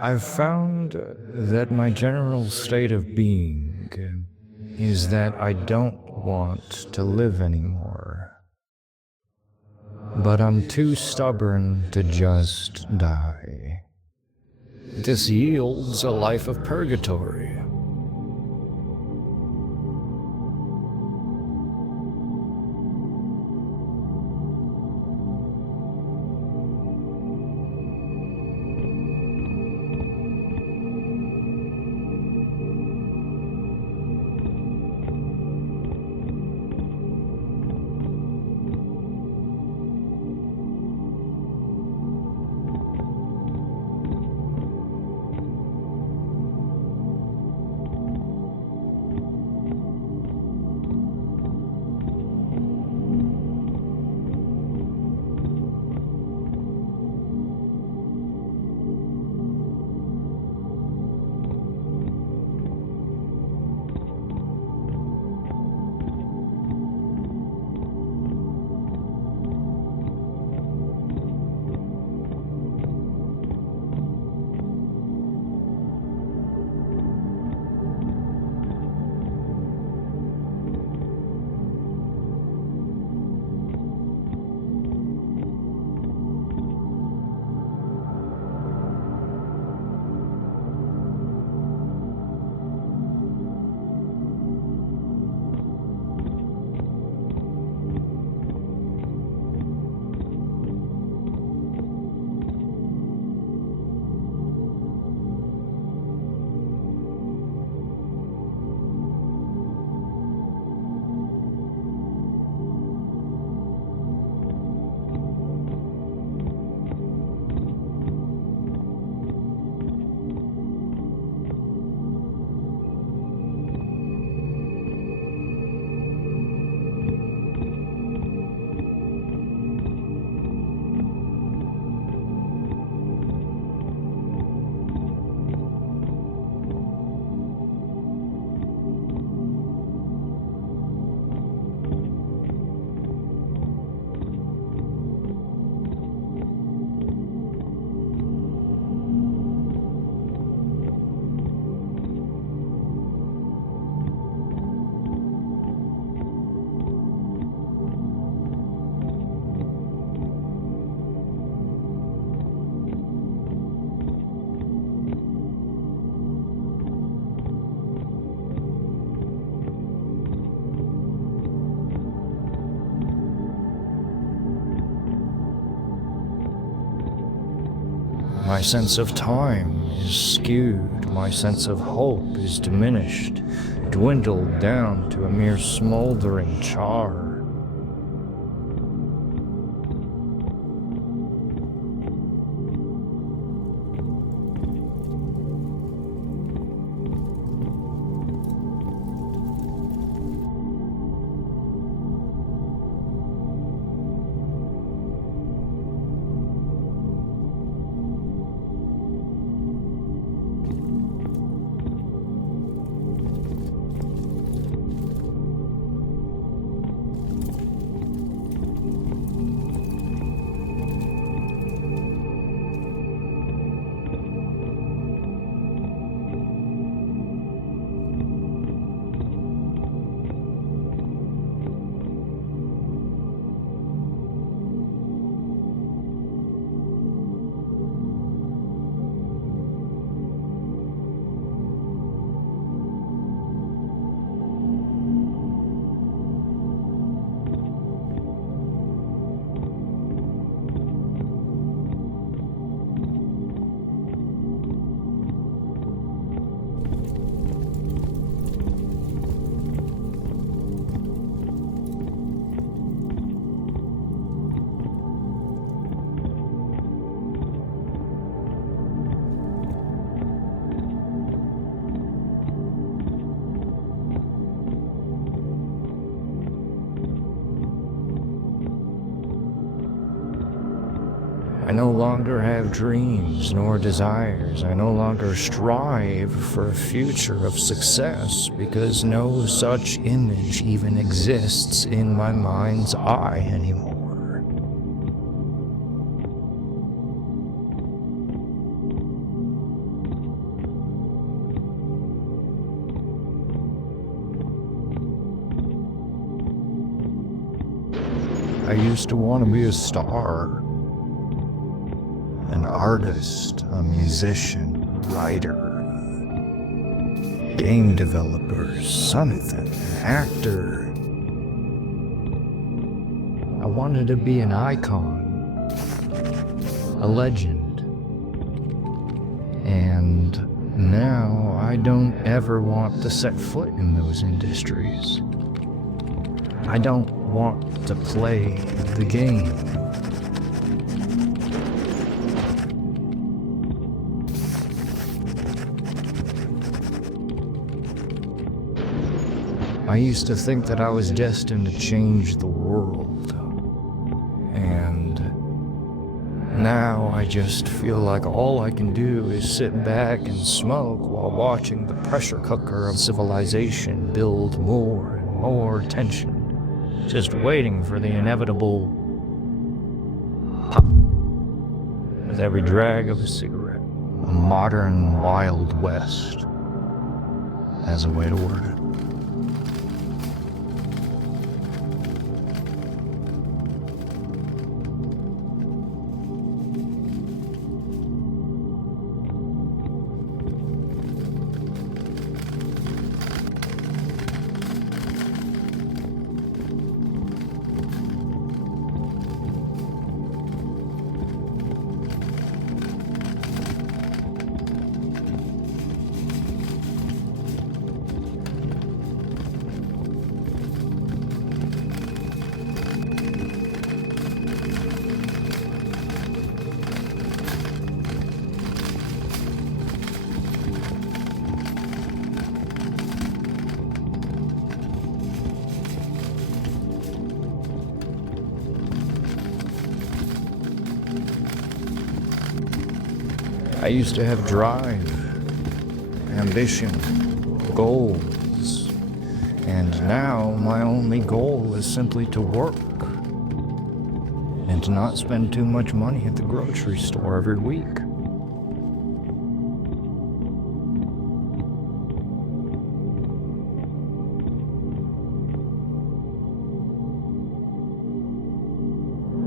I've found that my general state of being is that I don't want to live anymore. But I'm too stubborn to just die. This yields a life of purgatory. My sense of time is skewed, my sense of hope is diminished, dwindled down to a mere smoldering char. I no longer have dreams nor desires. I no longer strive for a future of success because no such image even exists in my mind's eye anymore. I used to want to be a star. An artist, a musician, writer, game developer, something, an actor. I wanted to be an icon, a legend. And now I don't ever want to set foot in those industries. I don't want to play the game. I used to think that I was destined to change the world. And now I just feel like all I can do is sit back and smoke while watching the pressure cooker of civilization build more and more tension. Just waiting for the inevitable pop with every drag of a cigarette. A modern Wild West as a way to word it. I used to have drive, ambition, goals, and now my only goal is simply to work and to not spend too much money at the grocery store every week.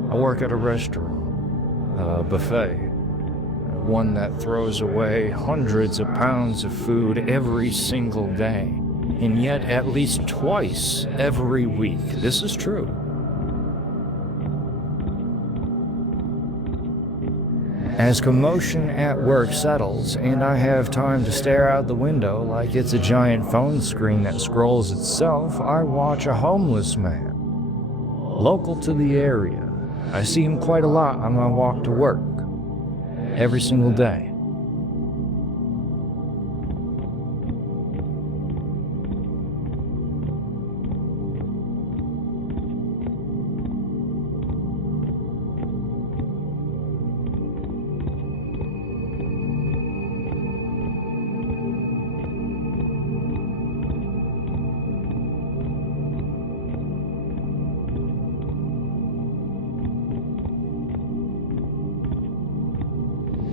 I work at a restaurant, a buffet. One that throws away hundreds of pounds of food every single day, and yet at least twice every week. This is true. As commotion at work settles, and I have time to stare out the window like it's a giant phone screen that scrolls itself, I watch a homeless man, local to the area. I see him quite a lot on my walk to work. Every single day.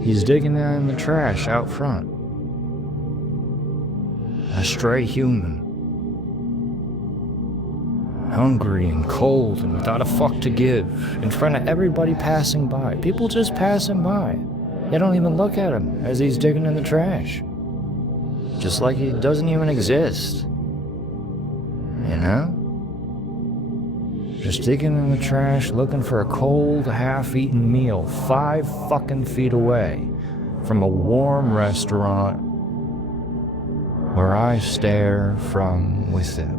He's digging in the trash out front. A stray human. Hungry and cold and without a fuck to give. In front of everybody passing by. People just passing by. They don't even look at him as he's digging in the trash. Just like he doesn't even exist. You know? Just digging in the trash, looking for a cold, half-eaten meal 5 fucking feet away from a warm restaurant where I stare from within.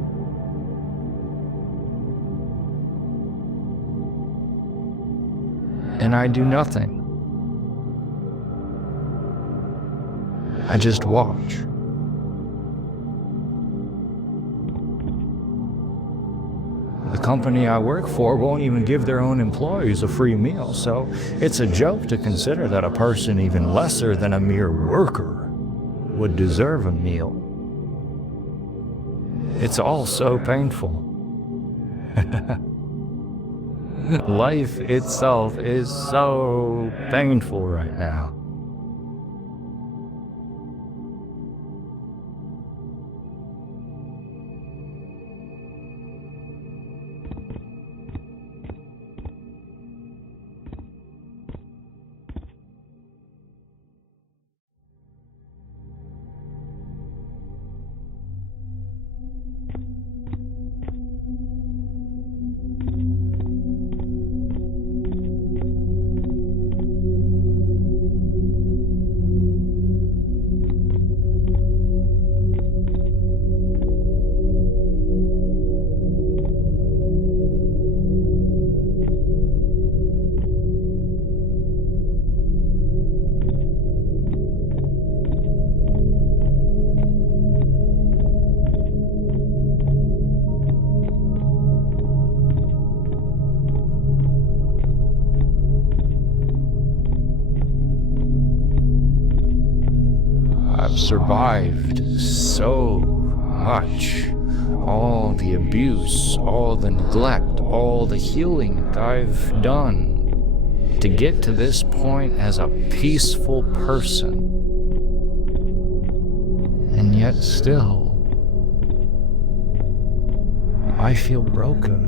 And I do nothing. I just watch. The company I work for won't even give their own employees a free meal, so it's a joke to consider that a person even lesser than a mere worker would deserve a meal. It's all so painful. Life itself is so painful right now. survived so much. All the abuse, all the neglect, all the healing I've done to get to this point as a peaceful person. And yet still, I feel broken.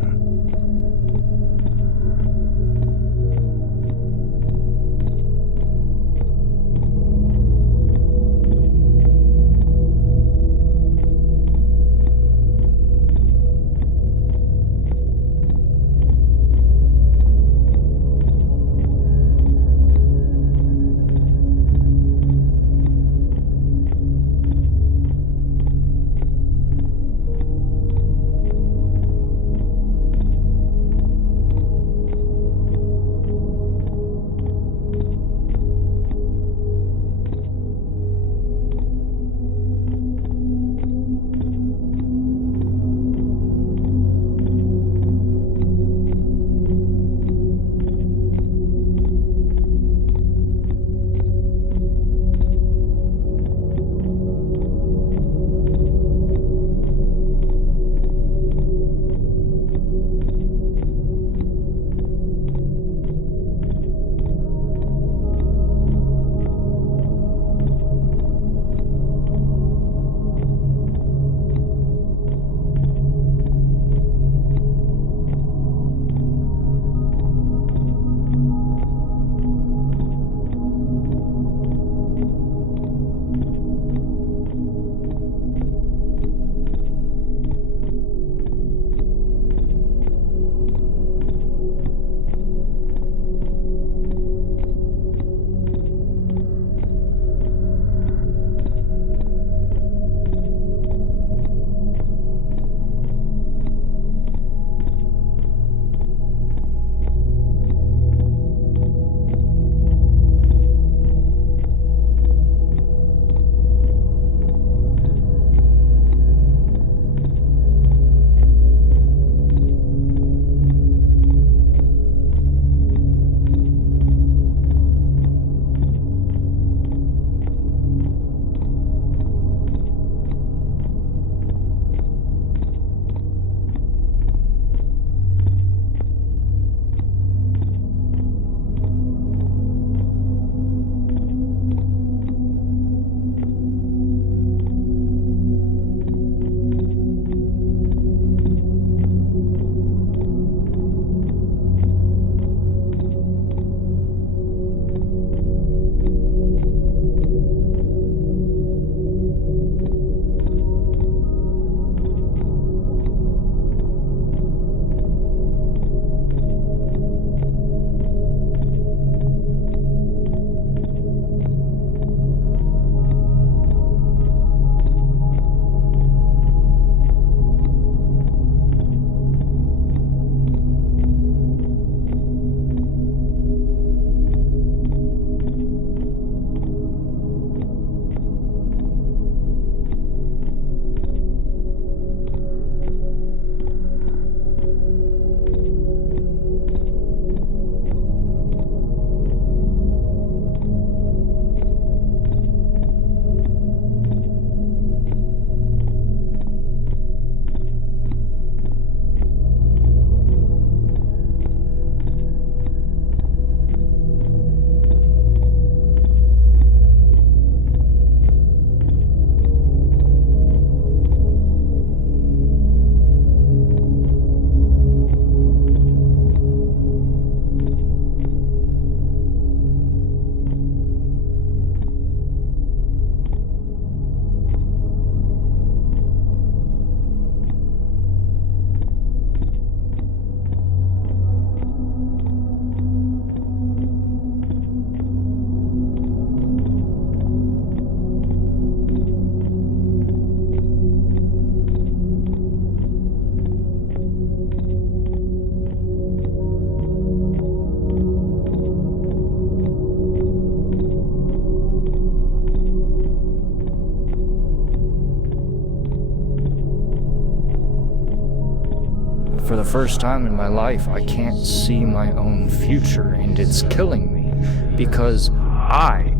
For the first time in my life, I can't see my own future, and it's killing me because I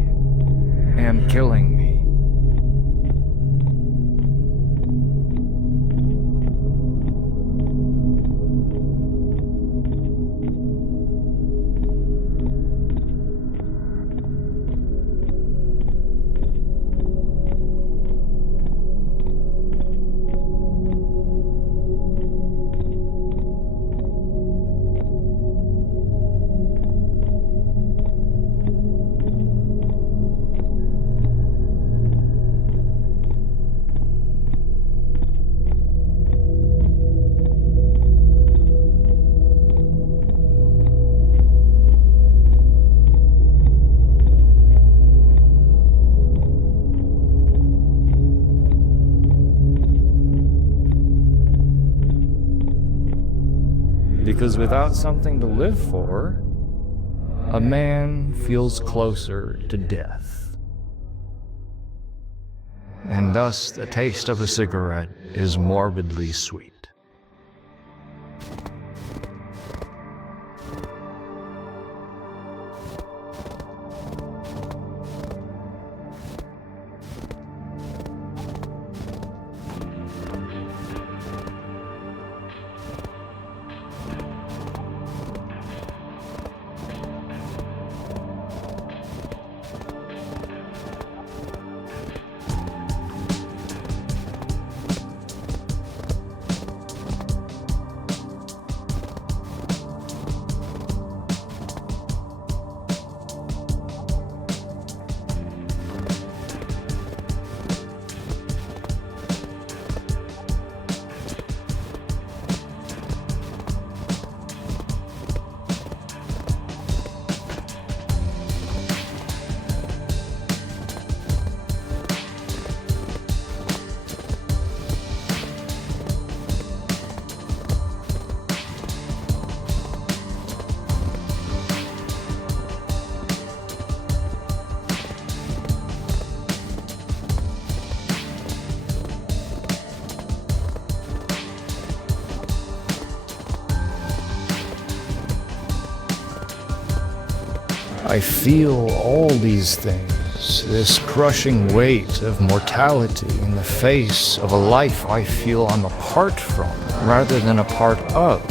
am killing me. Because without something to live for, a man feels closer to death. And thus, the taste of a cigarette is morbidly sweet. I feel all these things, this crushing weight of mortality in the face of a life I feel I'm apart from, rather than a part of.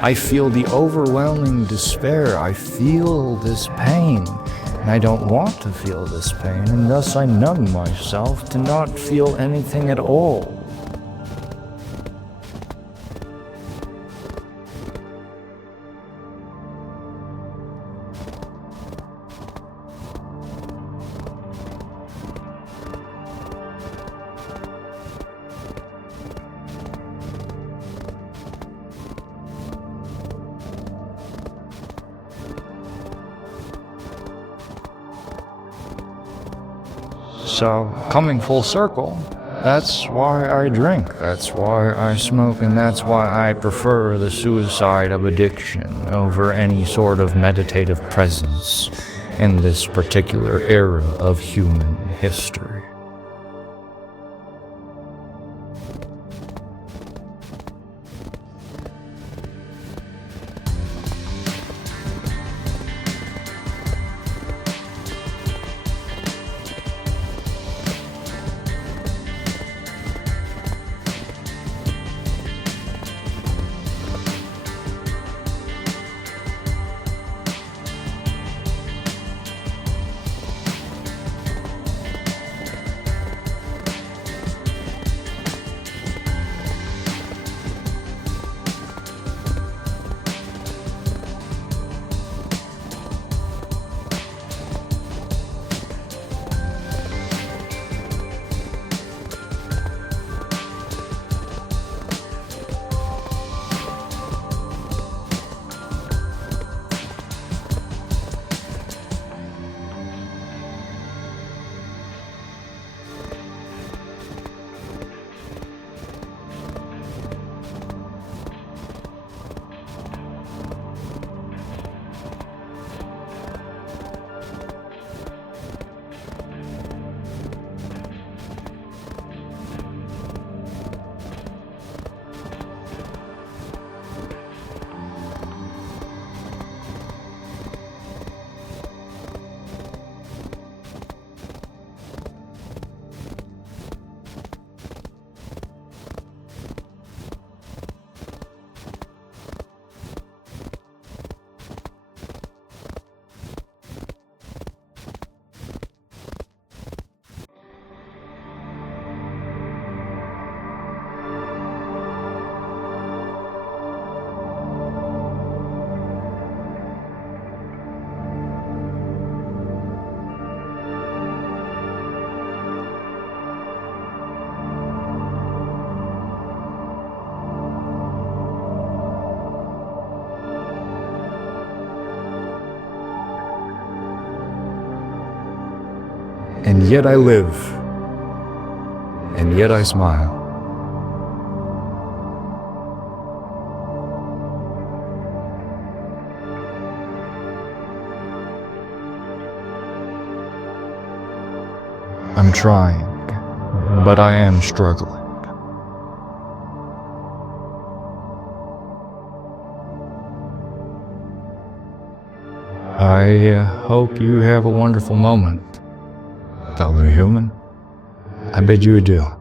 I feel the overwhelming despair. I feel this pain, and I don't want to feel this pain, and thus I numb myself to not feel anything at all. So, coming full circle, that's why I drink, that's why I smoke, and that's why I prefer the suicide of addiction over any sort of meditative presence in this particular era of human history. And yet I live. And yet I smile. I'm trying, but I am struggling. I hope you have a wonderful moment, fellow human. I bid you adieu.